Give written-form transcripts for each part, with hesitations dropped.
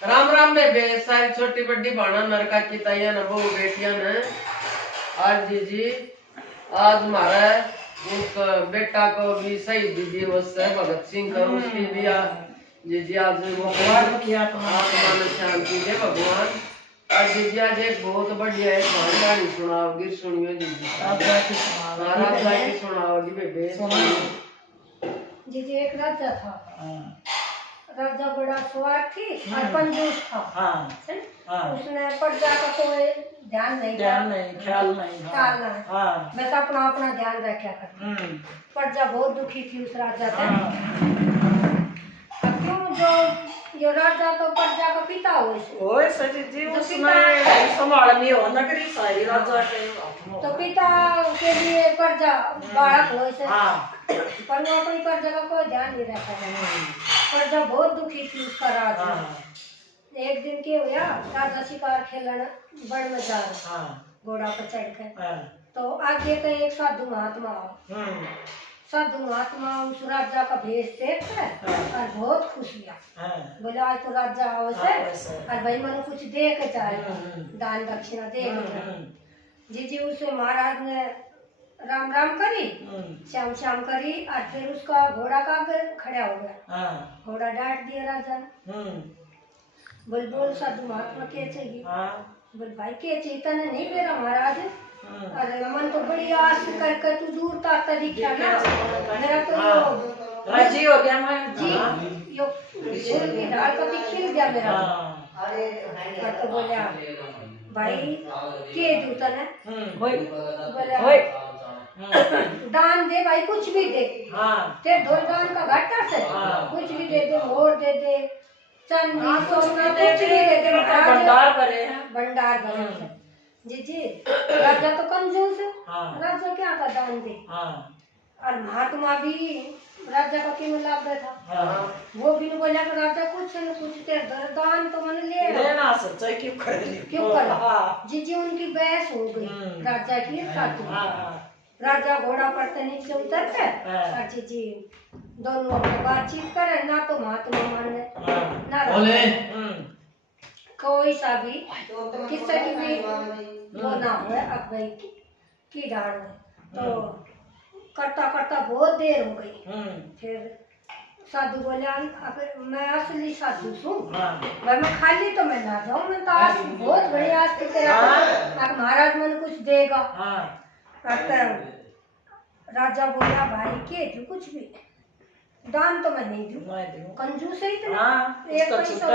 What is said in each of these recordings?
राम राम बेबे सारी छोटी बड़ी भाणा नरका की तैयार न बहू बेटियां ने आज जी आज हमारा उस बेटा को भी शहीद दिवस है भगत सिंह का उसकी भी जी आज भगवान किया आत्मा में शांति दे भगवान। आज जी आज एक बहुत बढ़िया एक कहानी सुनाओगी सुनियो जी की सुनाओगी बेबे। जी एक राजा था। राजा बड़ा स्वार्थी और कंजूस था। उसने प्रजा का कोई ख्याल नहीं बस अपना अपना ध्यान रखा कर। प्रजा बहुत दुखी थी उस राजा से। क्यों जो राजा तो प्रजा का पिता हो जी उसमें संभालनी हो नगरी सारी राजा के तो पिता के लिए प्रजा बालक हो पर वो अपनी प्रजा का कोई ध्यान नहीं रखा। प्रजा बहुत दुखी थी उसका राजा। एक दिन क्या हुआ राजा शिकार खेलने बड़ में जा रहा घोड़ा पर चढ़ कर तो आगे तो एक साधु महात्मा साधु महात्मा उस राजा का भेष देख और बहुत खुश हुआ। बोला आज तो राजा आओ से और भाई मनु कुछ दे के चाहे दान दक्षिणा दे के जी उसे महाराज ने राम राम करी श्याम श्याम करी और फिर उसका घोड़ा का खड़ा हो गया। घोड़ा डांट दिया राजा ने। बोल बोल साधु महात्मा के चाहिए। बोल भाई के चाहिए तने नहीं मेरा महाराज। अरे मन तो बड़ी आस करके तू दूर तक दिखा ना मेरा तो राजी हो गया मैं जी यो फूल की डाल का खिल गया मेरा। तो बोला भाई के दूं तने बोला दान दे भाई कुछ भी दे ते ढोल दान का घाटा से कुछ भी दे मोर दे चांदी सोना कुछ भी दे भंडार भरे जी राजा तो कंजूस है। राजा क्या का दान दे और महात्मा भी राजा का क्यों लाभ था वो भी बोला कि राजा कुछ न कुछ तेरे दान तो मैंने लेना सच्चाई क्यों कर जी उनकी बहस हो गई राजा की साधु। राजा घोड़ा पर से नीचे उतर के जी दोनों अपने बातचीत करे ना तो महात्मा माने ना कोई सा भी किसी की भी वो ना हो अकबई की डाल तो करता करता बहुत देर हो गई। फिर साधु बोला अगर मैं असली साधु हूँ मैं खाली तो मैं ना जाऊँ मैं तो आज बहुत बड़ी आज की तरह महाराज मन कुछ देगा। राजा बोला भाई के तू कुछ भी दान तो मैं नहीं दूँ कंजूस है इतना एक पैसा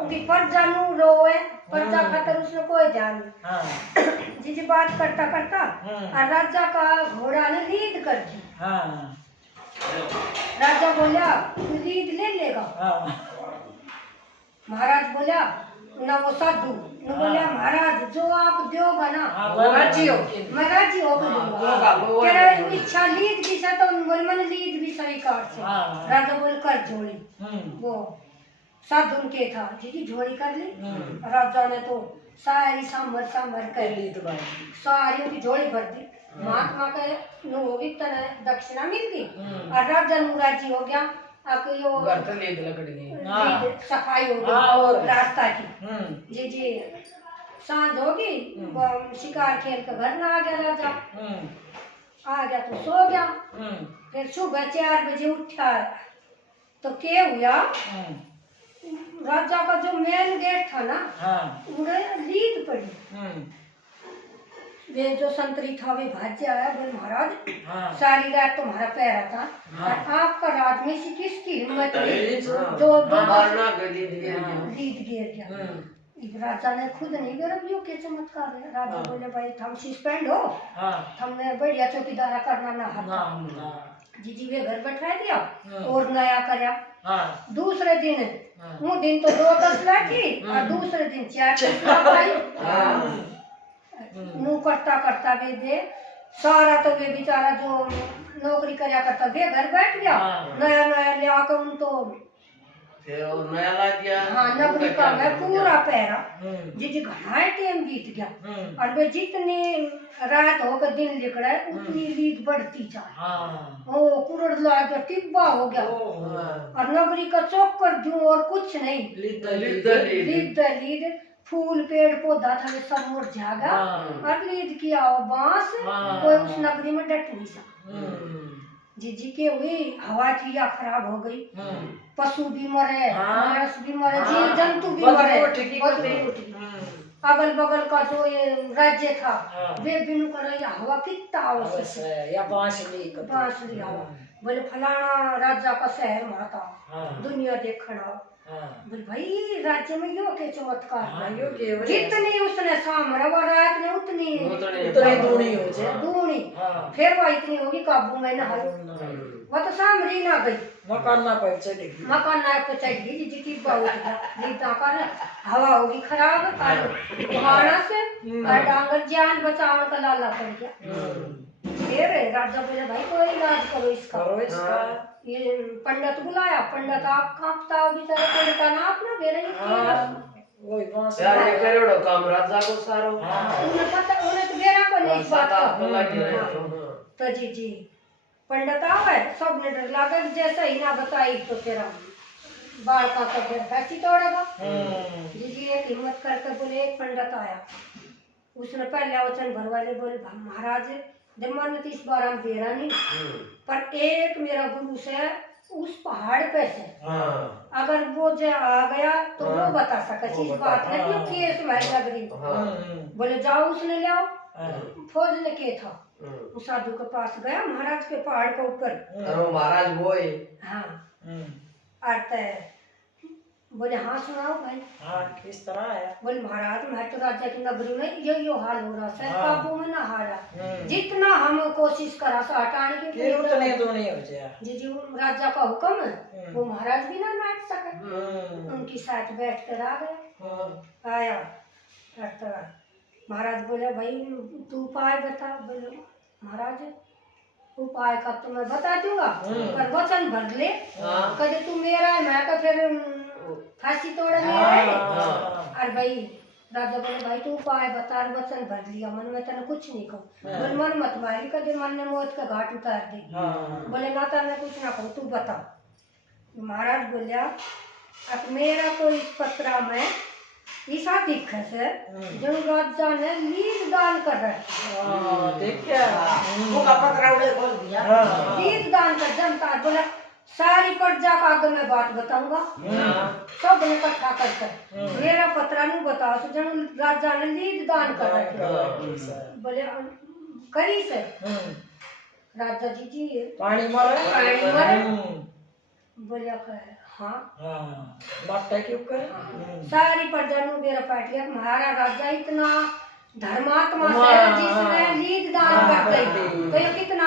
उनकी प्रजा नु रोए प्रजा खातर उसने कोई ध्यान नहीं जी बात करता करता और राजा का घोड़ा ने लीद कर दी। राजा बोला तू लीद ले लेगा। महाराज बोला ना वो साधु बोला महाराज जो आप दोगा ना मैं राजी हो गई इच्छा लीद की से तो बोल मैंने लीद भी स्वीकार से। राजा बोल कर झोली वो साधु के था जी झोली कर ली। राजा ने तो सारी सांभर कर ली सारी उनकी झोली भर दी। महात्मा के नु होगी तना दक्षिणा मिल गई और राजा नु राजी हो गया। यो सफाई हो गई रास्ता की जी सांझ होगी शिकार खेल कर घर में आ गया राजा। आ गया तो सो गया। फिर सुबह 4 बजे उठा तो क्या हुआ राजा का जो मेन गेट था ना उन्हें लीद पड़ी। वे जो संतरी था वे भाज्य आया बोल महाराज सारी रात तुम्हारा पैरा था और आपका राज में से किसकी हिम्मत जो लीद गिर गया। राजा ने खुद नहीं गरब यो के चमत्कार है। राजा बोले भाई थम सस्पेंड हो हमने बढ़िया चौकीदारा करना ना जी वे घर बैठा दिया और नया करया। दूसरे दिन वो दिन तो 2-10 लाठी और दूसरे दिन 4 लाठी नू करता वे सारा तो वे बेचारा जो नौकरी करया करता वे घर बैठ गया। नया ले आकर उन तो फिर वो नया ला दिया। हाँ नगरी का मैं पूरा पहरा जी घना टाइम बीत गया और वे जितनी रात होकर दिन निकला उतनी लीद बढ़ती जाए। ओ कुरड़ ला गया टिब्बा हो गया और नगरी का चौक कर दूं और कुछ नहीं। लीद फूल पेड़ पौधा था वे सब मुरझा गया और लीद किया और बांस कोई उस नगरी में डट नहीं सका। जी के हुई हवा चिड़िया खराब हो गई, पशु भी मरे, मानस भी मरे, जीव जंतु भी मरे। अगल बगल का जो ये राज्य था वे बिनु कर हवा कितना आवश्यक है या बांसुरी हवा। बोले फलाना राजा का शहर माता दुनिया देखना। बोले भाई राज्य में यो के चमत्कार जितनी उसने सामरा वो रात ने उतनी दूनी फिर वो इतनी होगी काबू में न आई। वो तो सामरी ना गई मकान ना पे चढ़ गई जितनी बहुत हवा होगी खराब और से और डांगर जान बचाव का लाला पड़ गया। फिर राजा बोले भाई कोई इलाज करो इसका। ये पंडित बुलाया, पंडित आप कांपता बेचारा पंडित ना अपना बेरे वही बांस यार ये करोड़ो काम राजा को सारो उन्हें पता उन्हें तो बेरा को नहीं इस बात का। तो जी पंडित आवे सब ने डर लगा जैसा ही ना बताई तो तेरा बाल का तो फिर फैसी तोड़ेगा। जी एक हिम्मत करके बोले एक पंडित आया उसने पहले वचन भरवाले बोले महाराज मन तो इस बार हम बेरा नहीं पर एक मेरा गुरु से उस पहाड़ पे से अगर वो जो आ गया तो वो बता सके इस बात है क्यों केस भाई लग रही। बोले जाओ उसने ले आओ। फौज ने के था उस साधु के पास गया महाराज के पहाड़ के ऊपर। महाराज वो है हाँ आता है। बोले हाँ सुनाओ भाई किस तरह है। बोले महाराज मैं तो राजा की नगरी में यो हाल हो रहा है काबू में ना हारा जितना हम कोशिश करा सो हटाने की उतने तो नहीं हो जाए। जी राजा का हुक्म है वो महाराज भी ना नाट सके। उनकी साथ बैठ कर आ गए आया महाराज बोले भाई तू उपाय बता। बोले महाराज उपाय का तो मैं बता दूंगा पर वचन भर ले कदे तू मेरा है मैं का फिर फांसी तोड़े और भाई राजा बोले भाई तू उपाय बता वचन भर लिया मन में तेने कुछ नहीं कहूँ। मन मत मारी कदे मन ने मौत का घाट उतार दे। बोले माता मैं कुछ ना कहूँ तू बता। महाराज बोलिया अब मेरा तो इस पत्रा में ईसा दिखे से जो राजा ने लीद दान कर रहे लीद दान कर जनता बोला सारी प्रजा का आगे मैं बात बताऊंगा सब ने इकट्ठा करके मेरा पत्रा नहीं बता सो जन राजा ने लीद दान कर रहे। बोले करी से राजा जी पानी मारे बोलिया हाँ बात क्यों कर सारी प्रजा नु मेरा पाट गया तुम्हारा राजा इतना धर्मात्मा से जिसने लीद दान कर गई तो ये कितना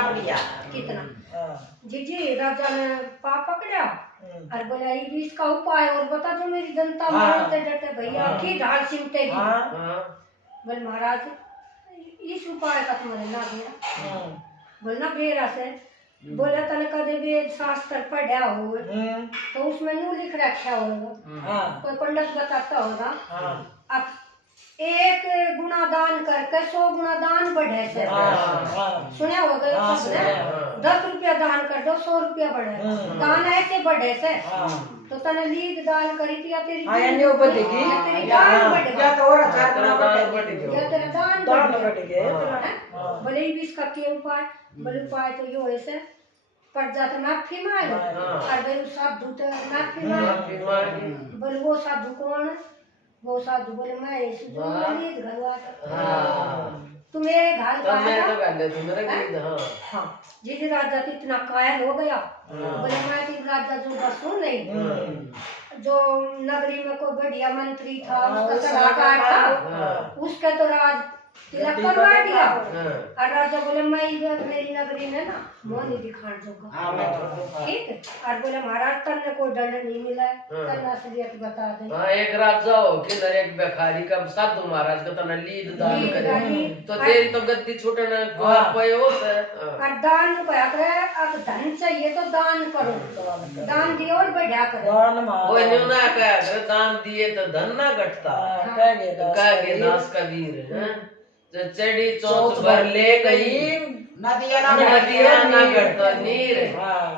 बढ़िया कितना जी राजा ने पाप पकड़ा और बोला ये इसका उपाय और बता दो मेरी जनता मारते डरते भैया की ढाल सिमटेगी। बोले महाराज इस उपाय का तुम्हारे ना दिया। बोलना बेरा से बोला तने कदे वेद शास्त्र पढ़ा हो तो उसमें नू लिख रखा होगा कोई पंडित बताता होगा अब एक गुना दान करके 100 गुना दान बढ़े से सुना होगा सबने 10 रुपया दान कर दो 100 रुपया बढ़े दान ऐसे बढ़े से तो तने लीद दान करी थी या तेरी दान बढ़ेगा या तेरा दान बढ़ेगा। बोले इसका क्या उपाय। बोले उपाय तो यो ऐसे प्रजा तो माफी मांगे और बोले साधु तो माफी मांगे। बोले वो साधु कौन। वो साधु बोले मैं लीद घरवा तू मेरे घर जिस राजा तो इतना कायल हो गया। बोले मैं तो राजा जो बसू नहीं जो नगरी में कोई बढ़िया मंत्री था उसका सलाहकार था उसके तो राज तिलक करवा दिया। हाँ। और राजा बोले मैं इधर मेरी नगरी में ना मोह नहीं दिखाने दूंगा, ठीक है। और बोले महाराज तन्ने कोई दंड नहीं मिला है, तन्ने असलियत बता दे। हाँ, एक राजा हो कि नर एक भिखारी का साधु महाराज का तना लीद दान करे तो तेरी तो गद्दी छूटने पे हो से। और दान को क्या करे, अब धन चाहिए तो दान करो, दान दियो और बढ़िया करो। वो न्यू ना कहा करे दान दिए तो धन ना घटता, कहे दास कबीर हैं। जो चढ़ी चोंच भर ले गई नदिया ना घटता नीर,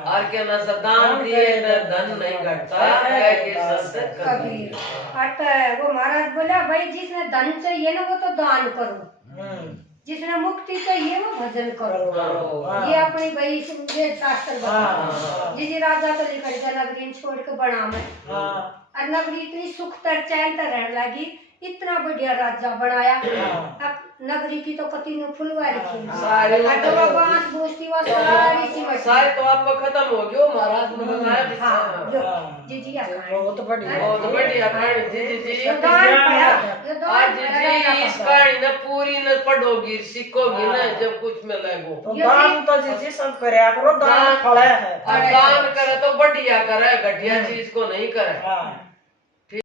और क्या ना दान दिए तो धन नहीं घटता, कहे संत कबीर। और वो महाराज बोला भाई जिसने धन चाहिए ना वो तो दान करो, जिसने मुक्ति चाहिए वो भजन करो। ये अपनी भाई वेद शास्त्र बता। जिस राजा तो लिखा नगरी छोड़ के बना में, और नगरी इतनी सुख तर चैन तर रहने लगी, इतना बढ़िया राजा बनाया। अब नगरी की तो पति ने फुलवारी की सारी सारी तो आपको खत्म हो गयो, महाराज ने बताया। जी जी बहुत बढ़िया जी जी जी। आज जी इस कहानी न पूरी न पढ़ोगी सीखोगी न जब कुछ मिलेगो। दान तो जी सब करे करो, दान फल है। दान करे तो बढ़िया करे, घटिया चीज को नहीं करे।